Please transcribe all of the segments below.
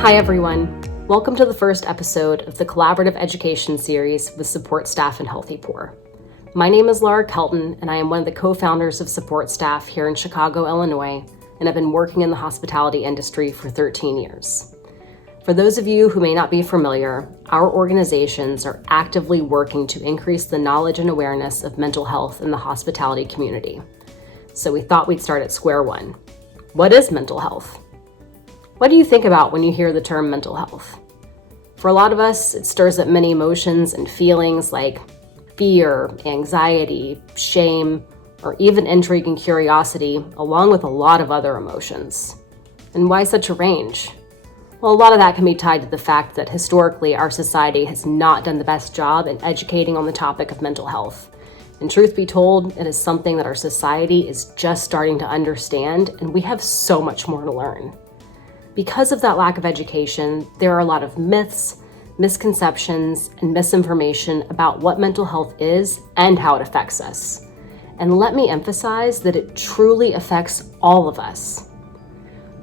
Hi everyone, welcome to the first episode of the collaborative education series with Support Staff and Healthy Poor. My name is Laura Kelton and I am one of the co-founders of Support Staff here in Chicago, Illinois, and I've been working in the hospitality industry for 13 years. For those of you who may not be familiar, our organizations are actively working to increase the knowledge and awareness of mental health in the hospitality community. So we thought we'd start at square one. What is mental health? What do you think about when you hear the term mental health? For a lot of us, it stirs up many emotions and feelings like fear, anxiety, shame, or even intrigue and curiosity, along with a lot of other emotions. And why such a range? Well, a lot of that can be tied to the fact that historically our society has not done the best job in educating on the topic of mental health. And truth be told, it is something that our society is just starting to understand, and we have so much more to learn. Because of that lack of education, there are a lot of myths, misconceptions, and misinformation about what mental health is and how it affects us. And let me emphasize that it truly affects all of us.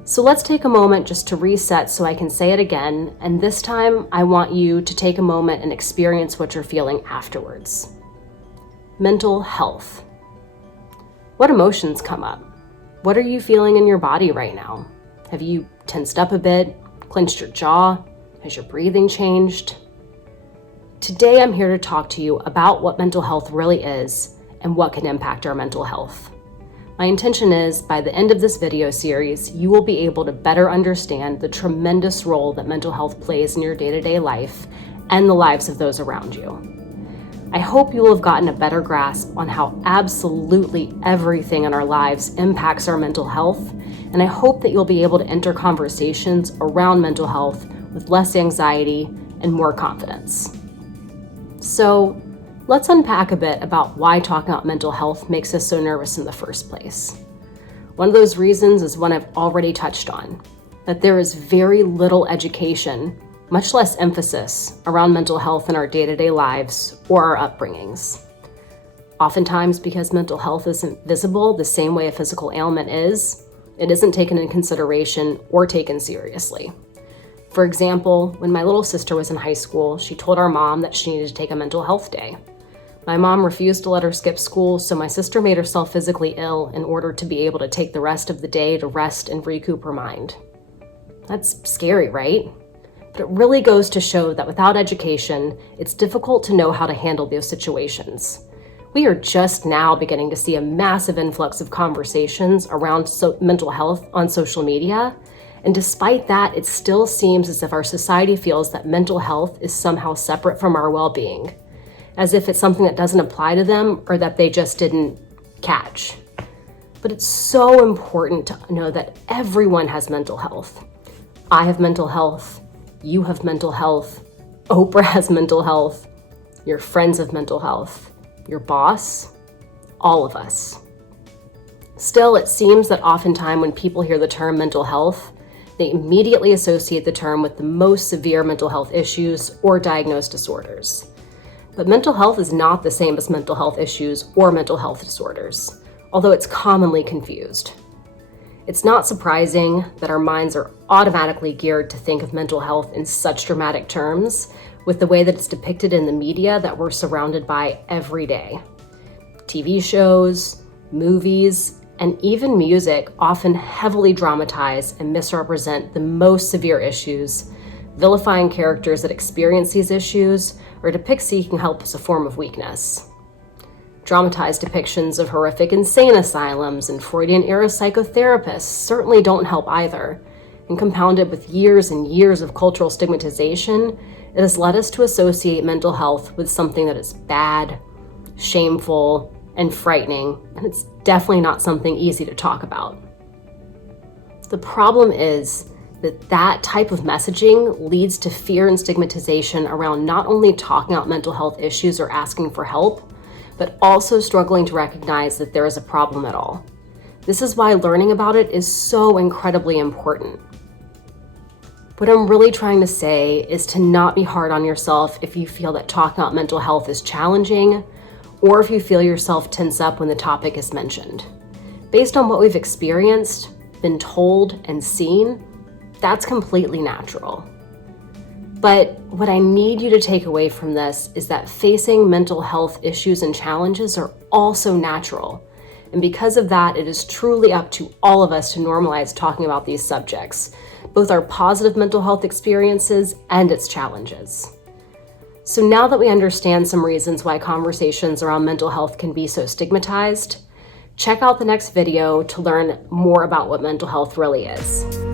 So let's take a moment just to reset so I can say it again, and this time I want you to take a moment and experience what you're feeling afterwards. Mental health. What emotions come up? What are you feeling in your body right now? Have you tensed up a bit, clenched your jaw? Has your breathing changed? Today I'm here to talk to you about what mental health really is and what can impact our mental health. My intention is, by the end of this video series, you will be able to better understand the tremendous role that mental health plays in your day-to-day life and the lives of those around you. I hope you will have gotten a better grasp on how absolutely everything in our lives impacts our mental health, and I hope that you'll be able to enter conversations around mental health with less anxiety and more confidence. So, let's unpack a bit about why talking about mental health makes us so nervous in the first place. One of those reasons is one I've already touched on, that there is very little education, much less emphasis, around mental health in our day-to-day lives or our upbringings. Oftentimes, because mental health isn't visible the same way a physical ailment is, it isn't taken into consideration or taken seriously. For example, when my little sister was in high school, she told our mom that she needed to take a mental health day. My mom refused to let her skip school, so my sister made herself physically ill in order to be able to take the rest of the day to rest and recoup her mind. That's scary, right? But it really goes to show that without education, it's difficult to know how to handle those situations. We are just now beginning to see a massive influx of conversations around mental health on social media, and despite that, it still seems as if our society feels that mental health is somehow separate from our well-being, as if it's something that doesn't apply to them or that they just didn't catch. But it's so important to know that everyone has mental health. I have mental health. You have mental health, Oprah has mental health, your friends have mental health, your boss, all of us. Still, it seems that oftentimes when people hear the term mental health, they immediately associate the term with the most severe mental health issues or diagnosed disorders. But mental health is not the same as mental health issues or mental health disorders, although it's commonly confused. It's not surprising that our minds are automatically geared to think of mental health in such dramatic terms, with the way that it's depicted in the media that we're surrounded by every day. TV shows, movies, and even music often heavily dramatize and misrepresent the most severe issues, vilifying characters that experience these issues or depict seeking help as a form of weakness. Dramatized depictions of horrific insane asylums and Freudian-era psychotherapists certainly don't help either, and compounded with years and years of cultural stigmatization, it has led us to associate mental health with something that is bad, shameful, and frightening, and it's definitely not something easy to talk about. The problem is that type of messaging leads to fear and stigmatization around not only talking about mental health issues or asking for help, but also struggling to recognize that there is a problem at all. This is why learning about it is so incredibly important. What I'm really trying to say is to not be hard on yourself if you feel that talking about mental health is challenging, or if you feel yourself tense up when the topic is mentioned. Based on what we've experienced, been told, and seen, That's completely natural. But what I need you to take away from this is that facing mental health issues and challenges are also natural. And because of that, it is truly up to all of us to normalize talking about these subjects, both our positive mental health experiences and its challenges. So now that we understand some reasons why conversations around mental health can be so stigmatized, check out the next video to learn more about what mental health really is.